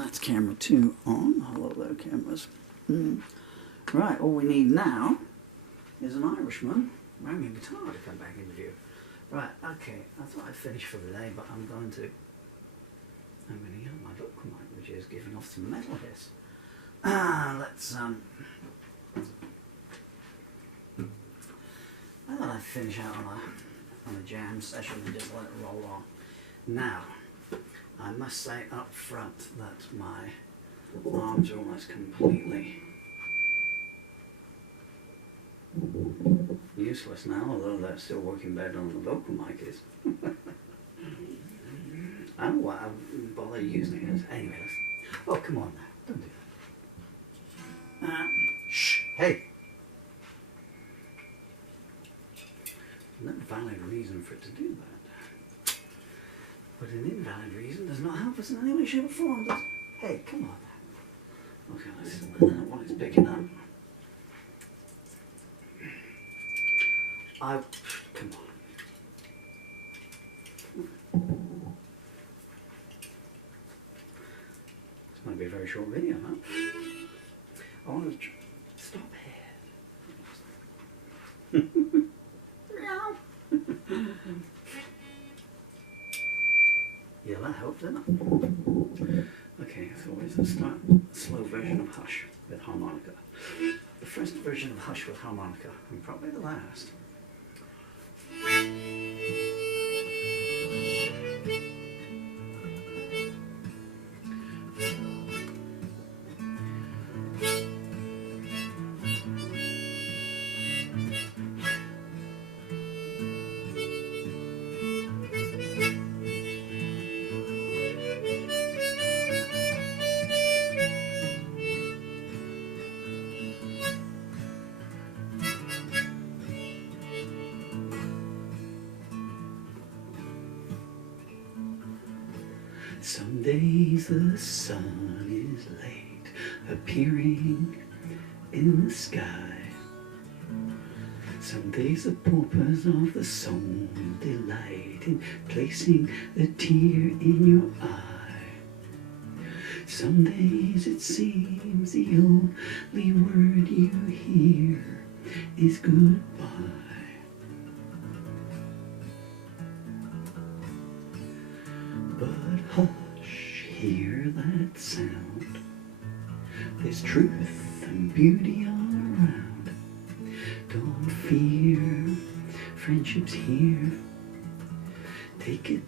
that's camera 2 on. Hello there, cameras. Right, all we need now is an Irishman wearing a guitar to come back into view. Right, okay, I thought I'd finish for the day, but I'm going to use my vocal mic, which is giving off some metal hiss. Let's I thought I'd finish out on a jam session and just let it roll on. Now, I must say up front that my arms are almost completely useless now, although they're still working better than the vocal mic is. I don't know why I bother using it. Anyway, oh, come on now, don't do that. Shh, hey! No valid reason for it to do that. But an invalid reason does not help us in any way, shape or form, does it? Hey, come on now. Okay, let's see what it's picking up. Come on. This might be a very short video, huh? I want to stop here. Yeah, that helped, didn't it? Okay, so let's start a slow version of Hush with harmonica. The first version of Hush with harmonica, and probably the last. Some days the sun is late appearing in the sky. Some days the paupers of the soul delight in placing a tear in your eye. Some days it seems the only word you hear is goodbye. But hush, hear that sound. There's truth and beauty all around. Don't fear, friendship's here. Take it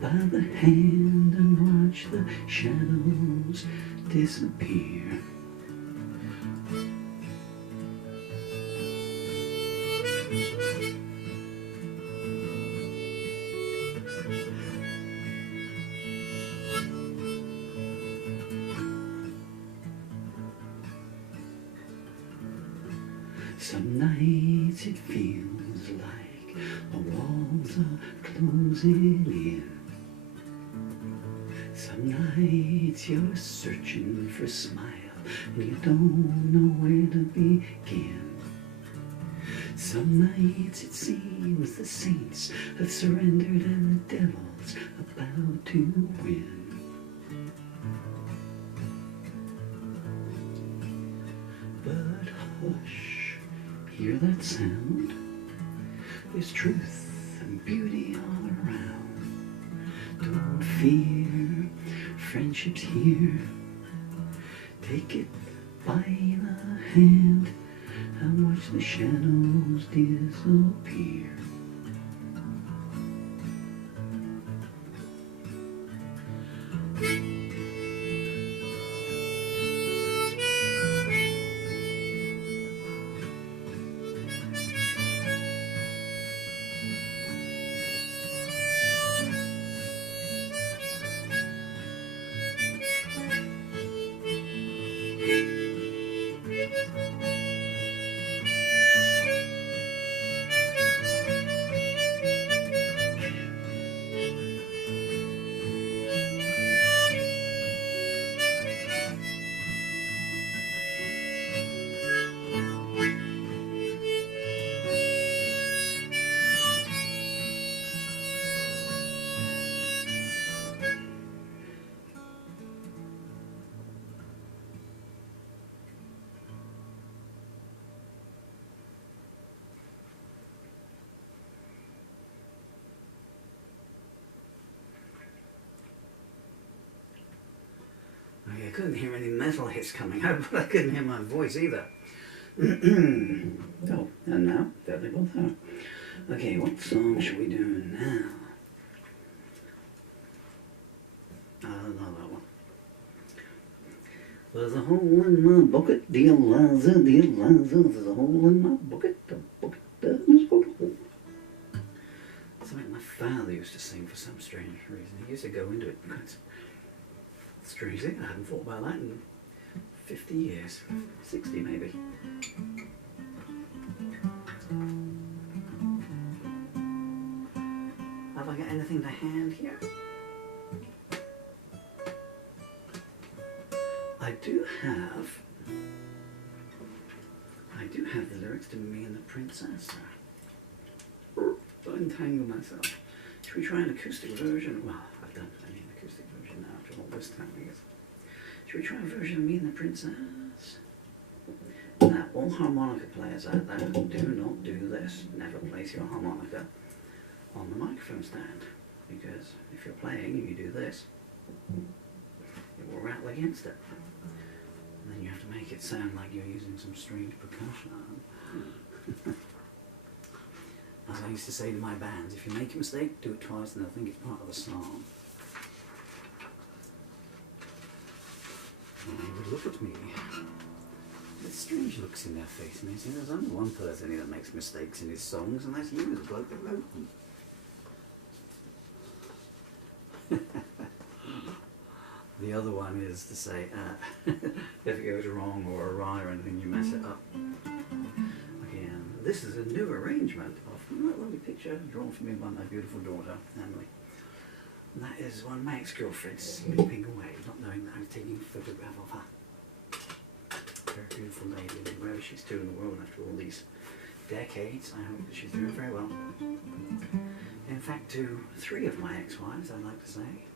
by the hand and watch the shadows disappear. Some nights it feels like the walls are closing in. Some nights you're searching for a smile and you don't know where to begin. Some nights it seems the saints have surrendered and the devil's about to win. But hush, hear that sound? There's truth and beauty all around. Don't fear, friendship's here. Take it by the hand and watch the shadows disappear. I couldn't hear any metal hits coming out, but I couldn't hear my voice either. Oh, and now, there they both are. Okay, what song should we do now? I don't know that one. There's a hole in my bucket, dear Liza, there's a hole in my bucket, the bucket doesn't hold a hole. Something my father used to sing for some strange reason. He used to go into it. Strange thing, I hadn't thought about that in 50 years, 60 maybe. Have I got anything to hand here? I do have the lyrics to Me and the Princess. Untangle myself. Should we try an acoustic version? Well, I've done an acoustic version now after all this time, I guess. Should we try a version of Me and the Princess? Now, all harmonica players out there, do not do this. Never place your harmonica on the microphone stand. Because if you're playing and you do this, it will rattle against it. And then you have to make it sound like you're using some strange percussion. As I used to say to my bands, if you make a mistake, do it twice and they'll think it's part of the song. And they would look at me with strange looks in their face, and they say, there's only one person here that makes mistakes in his songs, and that's you, the bloke that wrote them. The other one is to say, if it goes wrong or awry or anything, you mess it up. Okay, this is a new arrangement of a lovely picture drawn for me by my beautiful daughter, Emily. And that is one of my ex-girlfriends sleeping away, not knowing that I was taking a photograph of her. Very beautiful lady, and wherever she's to in the world after all these decades, I hope that she's doing very well. In fact, to 3 of my ex-wives, I'd like to say,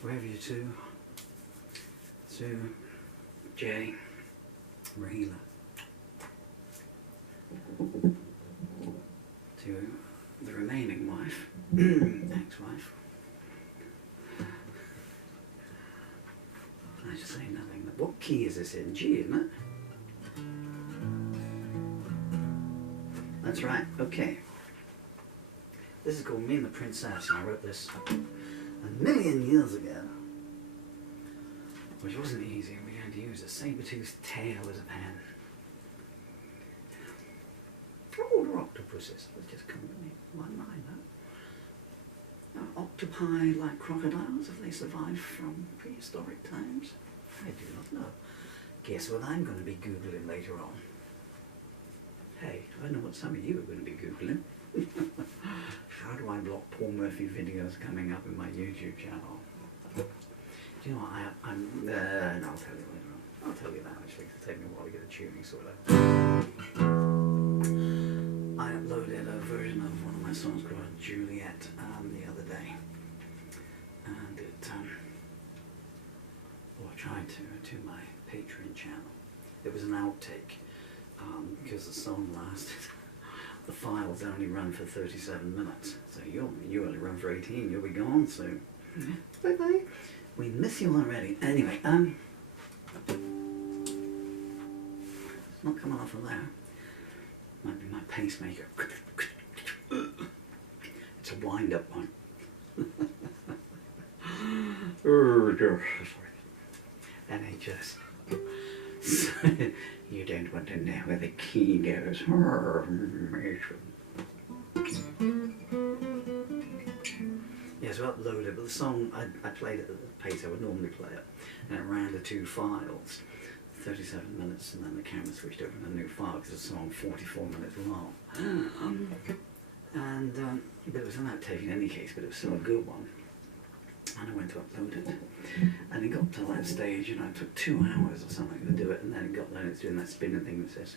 wherever you're to Jay, Rahila, to the remaining wife, ex-wife, I should say nothing. What key is this in? G, isn't it? That's right, okay. This is called Me and the Princess, and I wrote this a million years ago, which wasn't easy. We had to use a saber-toothed tail as a pen. Older octopuses, let's just come with me. My mind, huh? Now, octopi like crocodiles, have they survived from prehistoric times? I do not know. Guess what I'm going to be Googling later on? Hey, I know what some of you are going to be Googling. How do I block Paul Murphy videos coming up in my YouTube channel? Do you know what, no, I'll tell you later on. I'll tell you that actually, it'll take me a while to get the tuning sorted out. I uploaded a version of one of my songs called Juliet the other day. And it, well, I tried to my Patreon channel. It was an outtake, because the song lasted. The files only run for 37 minutes, so you only run for 18, you'll be gone soon. Bye bye. We miss you already. Anyway, it's not coming off of there. Might be my pacemaker. It's a wind-up one. Sorry. NHS. You don't want to know where the key goes. Yeah, so I uploaded it, but the song, I played it at the pace I would normally play it, and it ran to 2 files, 37 minutes, and then the camera switched over to a new file because it's a song 44 minutes long. And but it was an outtake in any case, but it was still a good one. And I went to upload it, and it got to that stage, and it took 2 hours or something to do it, and then it got there, and it's doing that spinning thing that says,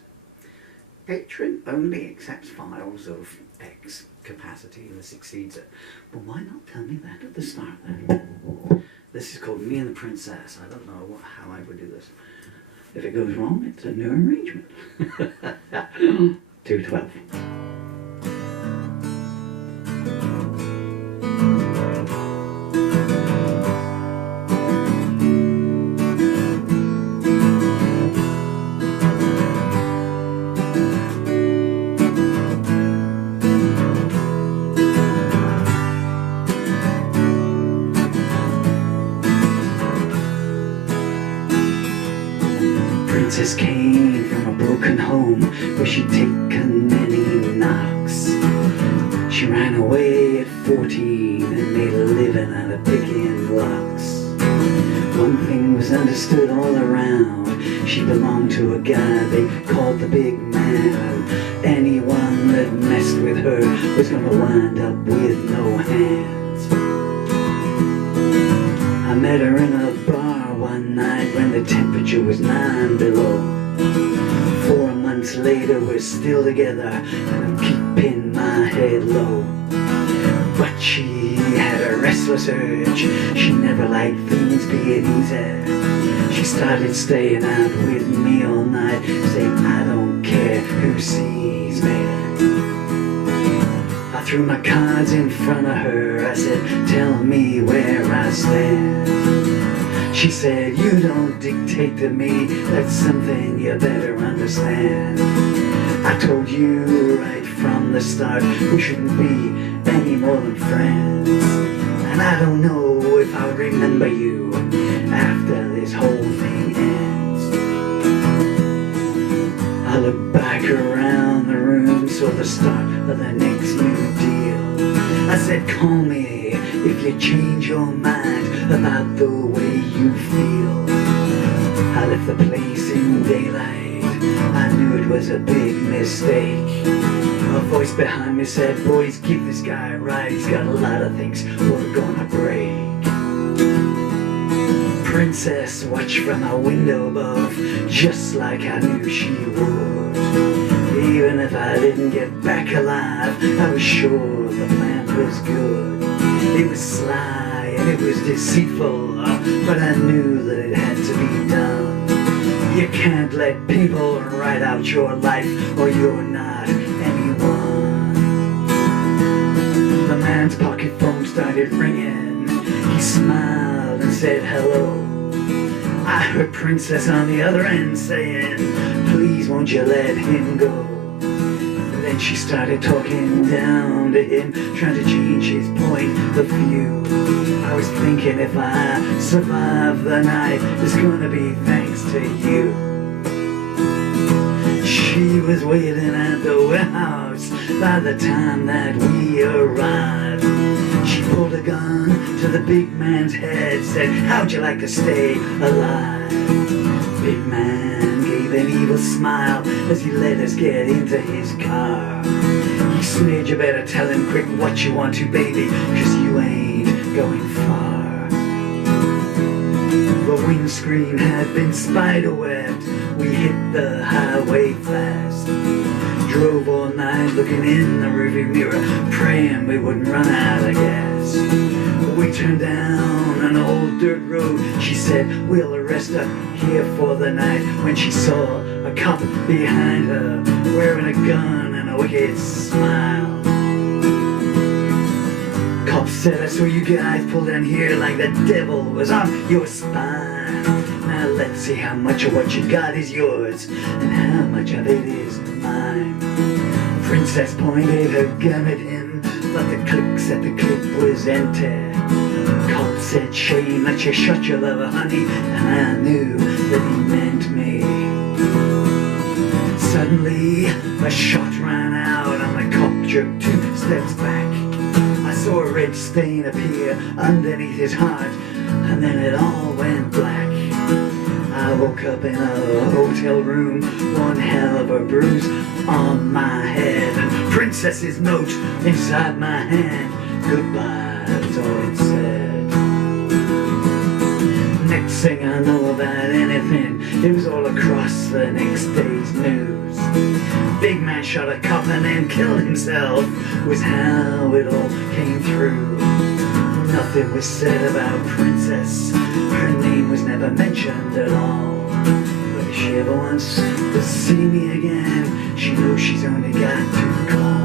Patreon only accepts files of X capacity and this exceeds it. Well, why not tell me that at the start then? This is called Me and the Princess. I don't know how I would do this. If it goes wrong, it's a new arrangement. 212. princess came from a broken home where she'd taken many knocks. She ran away at 14 and made a living out of picking locks. One thing was understood all around: she belonged to a guy they called the big man. Anyone that messed with her was gonna wind up with no hands. I met her in a bar one night when the temperature was 9 below. 4 months later we're still together and I'm keeping my head low. But she had a restless urge, she never liked things being easy. She started staying out with me all night, saying I don't care who sees me. I threw my cards in front of her, I said, tell me where I stand. She said, you don't dictate to me, that's something you better understand. I told you right from the start, we shouldn't be any more than friends. And I don't know if I'll remember you after this whole thing ends. I looked back around the room, saw the start of the next new deal. I said, call me if you change your mind about the way you feel. I left the place in daylight, I knew it was a big mistake. A voice behind me said, boys, keep this guy right, he's got a lot of things we're gonna break. Princess watched from a window above, just like I knew she would. Even if I didn't get back alive, I was sure the plan was good. It was sly and it was deceitful, but I knew that it had to be done. You can't let people write out your life, or you're not anyone. The man's pocket phone started ringing. He smiled and said hello. I heard Princess on the other end saying, please won't you let him go. Then she started talking down to him, trying to change his point of view. I was thinking, if I survive the night, it's gonna be thanks to you. She was waiting at the warehouse by the time that we arrived. She pulled a gun to the big man's head, said, how'd you like to stay alive? Big man gave an evil smile as he let us get into his car. He sneered, you better tell him quick what you want to, baby, 'cause you ain't going far. The windscreen had been spiderwebbed, we hit the highway fast. Drove all night looking in the rearview mirror, praying we wouldn't run out of gas. We turned down an old dirt road, she said, we'll rest up here for the night, when she saw a cop behind her, wearing a gun and a wicked smile. Cop said, I saw you guys pull down here like the devil was on your spine. Now let's see how much of what you got is yours, and how much of it is mine. Princess pointed her gun at him, but the click said the clip was empty. Cop said, shame that you shot your lover, honey, and I knew that he meant me. Suddenly, a shot ran out and the cop jerked 2 steps back. I saw a red stain appear underneath his heart, and then it all went black. I woke up in a hotel room, one hell of a bruise on my head, and Princess's note inside my hand. Goodbye was all it said. Next thing I know about anything, it was all across the next day's news. Big man shot a cop and then killed himself, was how it all came through. Nothing was said about Princess, her name was never mentioned at all. But if she ever wants to see me again, she knows she's only got to call.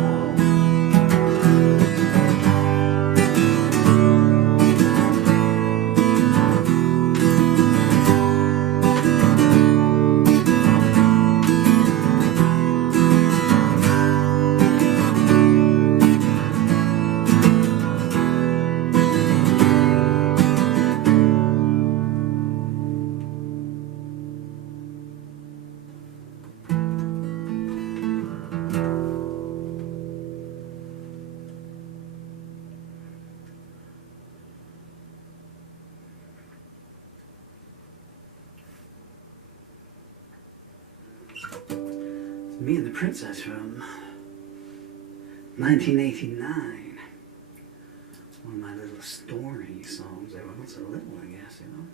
Me and the Princess from 1989. One of my little story songs. They were not so little, I guess, you know.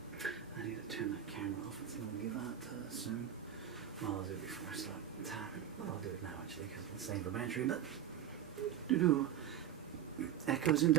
I need to turn that camera off. I think I'll give that soon. Well, I'll do it before I start tapping. Well, I'll do it now, actually, because it's the same for battery, but... Echoes in